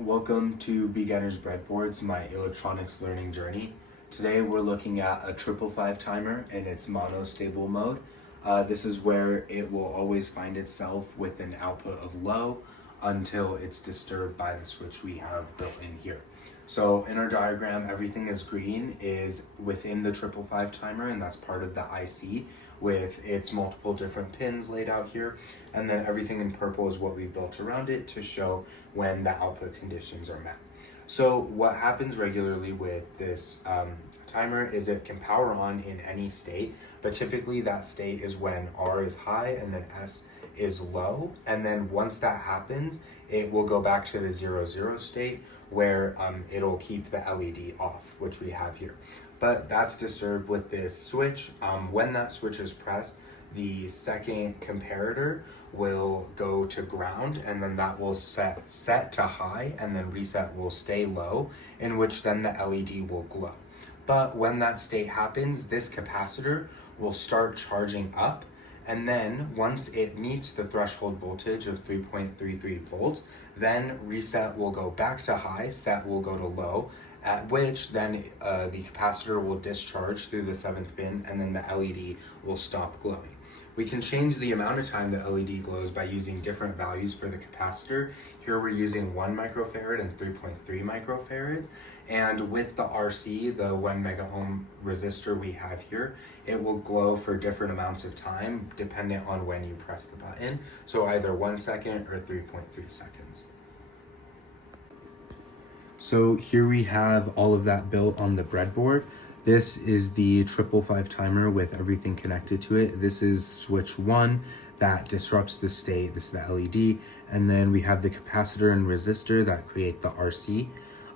Welcome to Beginner's Breadboards, my electronics learning journey. Today we're looking at a 555 timer in its monostable mode. This is where it will always find itself with an output of low until it's disturbed by the switch we have built in here. So in our diagram, everything is green is within the 555 timer, and that's part of the IC with its multiple different pins laid out here. And then everything in purple is what we built around it to show when the output conditions are met. So what happens regularly with this timer is it can power on in any state, but typically that state is when R is high and then S is low. And then once that happens, it will go back to the 0, 0 state where it'll keep the LED off, which we have here. But that's disturbed with this switch. When that switch is pressed, the second comparator will go to ground, and then that will set to high, and then reset will stay low, in which then the LED will glow. But when that state happens, this capacitor will start charging up, and then once it meets the threshold voltage of 3.33 volts, then reset will go back to high, set will go to low, at which then the capacitor will discharge through the 7th pin, and then the LED will stop glowing. We can change the amount of time the LED glows by using different values for the capacitor. Here we're using 1 microfarad and 3.3 microfarads. And with the RC, the 1 mega ohm resistor we have here, it will glow for different amounts of time dependent on when you press the button. So either 1 second or 3.3 seconds. So here we have all of that built on the breadboard. This is the 555 timer with everything connected to it. This is switch 1 that disrupts the state. This is the LED. And then we have the capacitor and resistor that create the RC.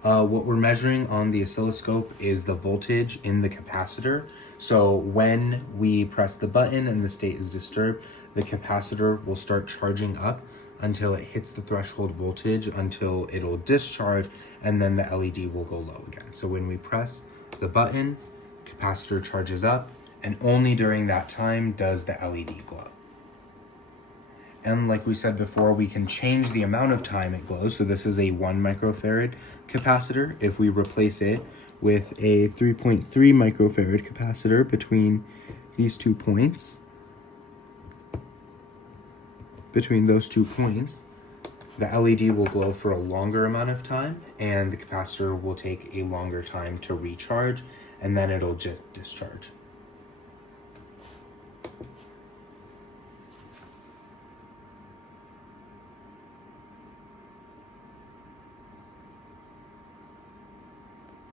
What we're measuring on the oscilloscope is the voltage in the capacitor. So when we press the button and the state is disturbed, the capacitor will start charging up until it hits the threshold voltage, until it'll discharge, and then the LED will go low again. So when we press the button, capacitor charges up, and only during that time does the LED glow. And like we said before, we can change the amount of time it glows. So this is a 1 microfarad capacitor. If we replace it with a 3.3 microfarad capacitor between these 2 points, the LED will glow for a longer amount of time, and the capacitor will take a longer time to recharge, and then it'll just discharge.